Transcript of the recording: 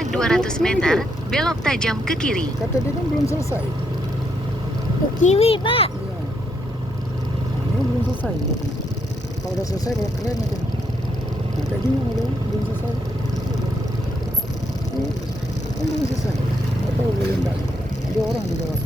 Setelah 200 meter, belok tajam ke kiri. Kata dia kan belum selesai. Ke kiri, Pak. Iya. Nah, ini belum selesai. Kalau udah selesai, kalau keren aja. Nah, kayak gini belum selesai. Kan belum selesai. Nggak tahu boleh enggak. Ada orang di bawah.